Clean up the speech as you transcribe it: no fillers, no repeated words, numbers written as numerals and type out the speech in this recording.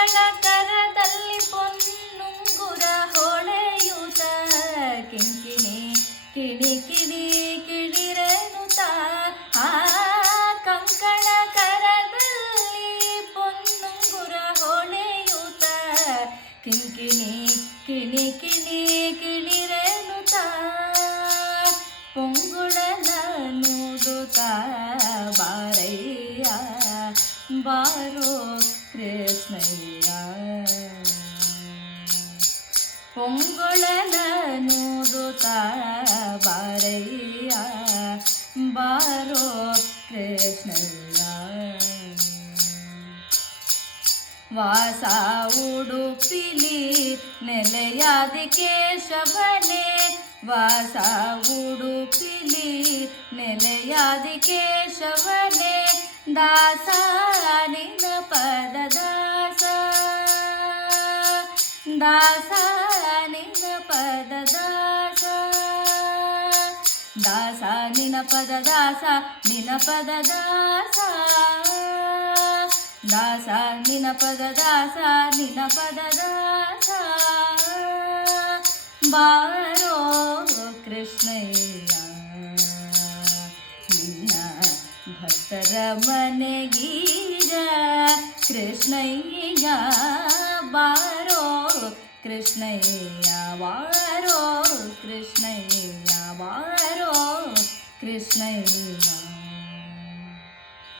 ಕಂಕಣ ಕರದಲ್ಲಿ ಪೊನ್ನುಂಗುರ ಹೊಳೆಯುತ ಕಿಂಕಿಣಿ ಕಿಣಿ ಕಿಣಿ ಕಿಣಿರೆನುತ ಆ ಕಂಕಣ ಕರದಲ್ಲಿ ಪೊನ್ನುಂಗುರ ಹೊಳೆಯುತ ಕಿಂಕಿಣಿ ಕಿಣಿ ಕಿಣಿ ಕಿಣಿರೆನುತ ಪೊಂಗುಳನೂದುತ ಬಾರಯ್ಯ ಬಾರೋ ಕೃಷ್ಣಯ್ಯ ಪೊಂಗುಳನೂದುತ ಬಾರಯ್ಯ ಬಾರೋ ಕೃಷ್ಣಯ್ಯ ವಾಸ ಉಡುಪಿಲಿ ನೆಲೆಯಾದಿ ಕೇಶವನೇ ವಾಸ ಉಡುಪಿಲಿ ನೆಲೆಯಾದಿ ಕೇಶವನೇ ದಾಸ ನಿನ ಪದ ದಾಸ ದಾಸ ನಿನ ಪದ ದಾಸ ದಾಸ ನಿನ ಪದ ದಾಸ ನಿನ ಪದ ದಾಸ ದಾಸ ನಿನ ಪದ ದಾಸ ನಿನ ಪದ ದಾಸ ಬಾರೋ ಕೃಷ್ಣಯ್ಯ ನಿನ್ನ ಭಕ್ತರ ಮನೆಗೀಗ ಕೃಷ್ಣಯ್ಯ ಬಾರೋ ಕೃಷ್ಣಯ್ಯ ಬಾರೋ ಕೃಷ್ಣಯ್ಯ ಬಾರೋ ಕೃಷ್ಣಯ್ಯ